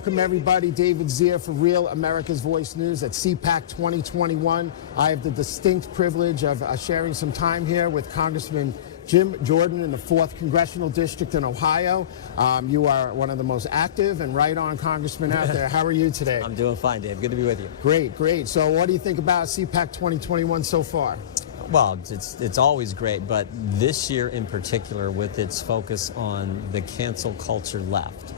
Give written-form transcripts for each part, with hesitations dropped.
Welcome everybody, David Zere for Real America's Voice News at CPAC 2021. I have the distinct privilege of sharing some time here with Congressman Jim Jordan in the 4th Congressional District in Ohio. You are one of the most active and right-on congressmen out there. How are you today? I'm doing fine, Dave. Good to be with you. Great, great. So what do you think about CPAC 2021 so far? Well, it's always great, but this year in particular, with its focus on the cancel culture left,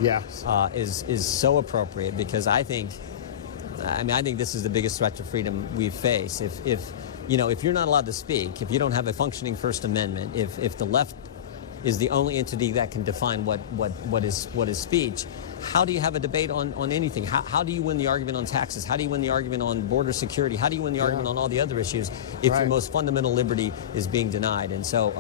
is so appropriate because I think this is the biggest threat to freedom we face. If you're not allowed to speak, if you don't have a functioning First Amendment, if the left is the only entity that can define what is speech, how do you have a debate on anything? How do you win the argument on taxes? How do you win the argument on border security? How do you win the argument on all the other issues if your most fundamental liberty is being denied? And so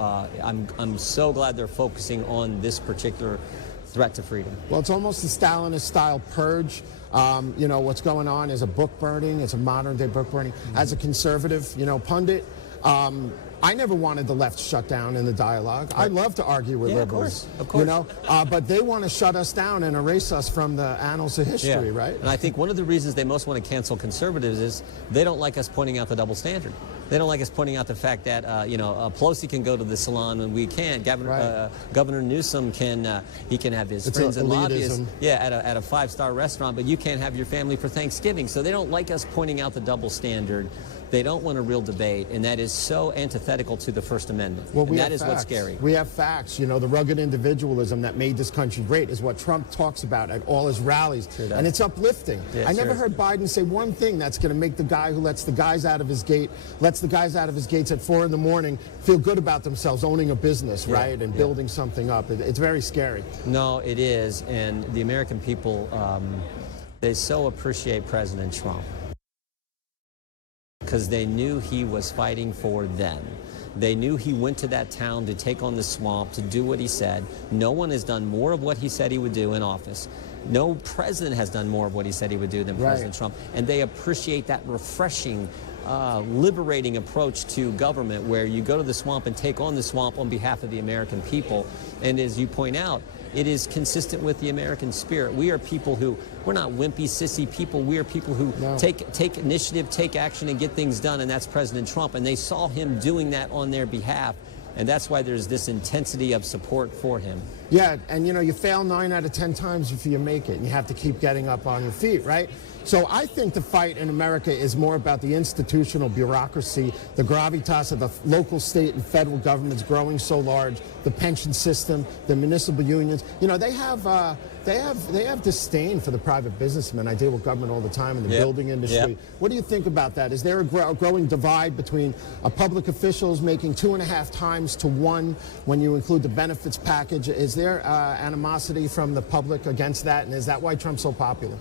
I'm so glad they're focusing on this particular threat to freedom. Well, it's almost a Stalinist-style purge. What's going on is a book burning. It's a modern-day book burning. As a conservative, pundit, I never wanted the left shut down in the dialogue. I love to argue with liberals. Of course. But they want to shut us down and erase us from the annals of history, right? And I think one of the reasons they most want to cancel conservatives is they don't like us pointing out the double standard. They don't like us pointing out the fact that Pelosi can go to the salon and we can't. Governor Newsom can have his friends and lobbyists at a 5-star restaurant, but you can't have your family for Thanksgiving. So they don't like us pointing out the double standard. They don't want a real debate, and that is so antithetical to the First Amendment. Well, and that is what's scary. We have facts. The rugged individualism that made this country great is what Trump talks about at all his rallies, and it's uplifting. I never heard Biden say one thing that's going to make the guy who lets the guys out of his gates at 4 in the morning feel good about themselves owning a business, right, and building something up. It's very scary. No, it is, and the American people, they so appreciate President Trump, because they knew he was fighting for them. They knew he went to that town to take on the swamp, to do what he said. No one has done more of what he said he would do in office. No president has done more of what he said he would do than President Trump. And they appreciate that refreshing, liberating approach to government where you go to the swamp and take on the swamp on behalf of the American people. And as you point out, it is consistent with the American spirit. We are people who, we're not wimpy, sissy people. We are people who take initiative, take action, and get things done, and that's President Trump. And they saw him doing that on their behalf, and that's why there's this intensity of support for him. Yeah, and you fail 9 out of 10 times before you make it, and you have to keep getting up on your feet, right? So I think the fight in America is more about the institutional bureaucracy, the gravitas of the local, state, and federal governments growing so large, the pension system, the municipal unions. They have disdain for the private businessmen. I deal with government all the time in the building industry. What do you think about that? Is there a growing divide between public officials making 2.5 times to 1 when you include the benefits package? Is there animosity from the public against that, and is that why Trump's so popular?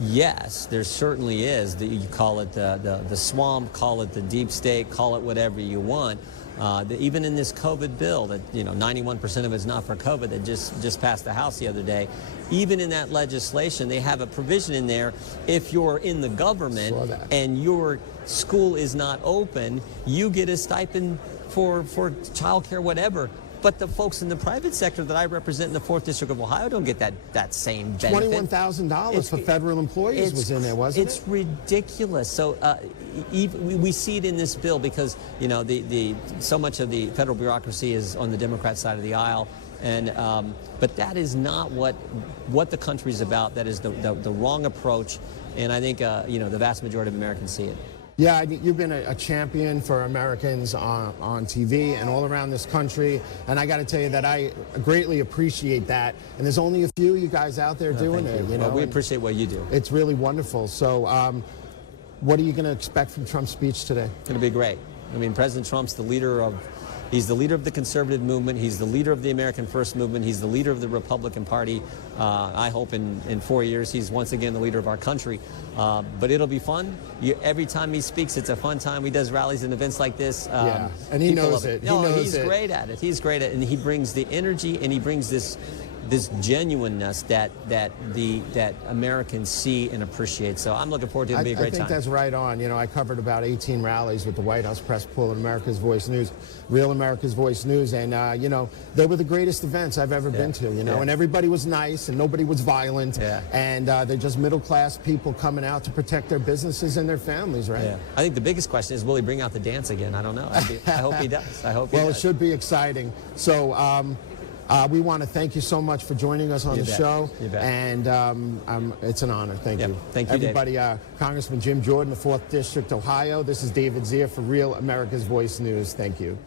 Yes, there certainly is. You call it the swamp, call it the deep state, call it whatever you want. Even in this COVID bill that 91% of it's not for COVID that just passed the House the other day, even in that legislation they have a provision in there, if you're in the government and your school is not open, you get a stipend for child care, whatever. But the folks in the private sector that I represent in the 4th District of Ohio don't get that same benefit. $21,000 for federal employees was in there, wasn't it? It's ridiculous. So we see it in this bill because so much of the federal bureaucracy is on the Democrat side of the aisle, and but that is not what the country's about. That is the wrong approach, and I think the vast majority of Americans see it. Yeah, you've been a champion for Americans on TV and all around this country, and I got to tell you that I greatly appreciate that. And there's only a few of you guys out there doing it. Well, we appreciate what you do. It's really wonderful. So, what are you going to expect from Trump's speech today? It's going to be great. I mean, President Trump's the leader of. He's the leader of the conservative movement. He's the leader of the American First movement. He's the leader of the Republican Party. I hope in 4 years he's once again the leader of our country. But it'll be fun. Every time he speaks, it's a fun time. He does rallies and events like this. And he knows it. No, he's great at it. He's great at it. And he brings the energy and he brings this this genuineness that Americans see and appreciate. So I'm looking forward to it. It'll be a great time. I think that's right on. You know, I covered about 18 rallies with the White House press pool and America's Voice News, Real America's Voice News, and you know, they were the greatest events I've ever been to. You know, and everybody was nice and nobody was violent, and they're just middle-class people coming out to protect their businesses and their families, right? Yeah. I think the biggest question is, will he bring out the dance again? I don't know. I hope he does. I hope he does. Well, it should be exciting. So we want to thank you so much for joining us on the show. You bet. And it's an honor. Thank you. Thank you, everybody. Congressman Jim Jordan, the 4th District, Ohio. This is David Zere for Real America's Voice News. Thank you.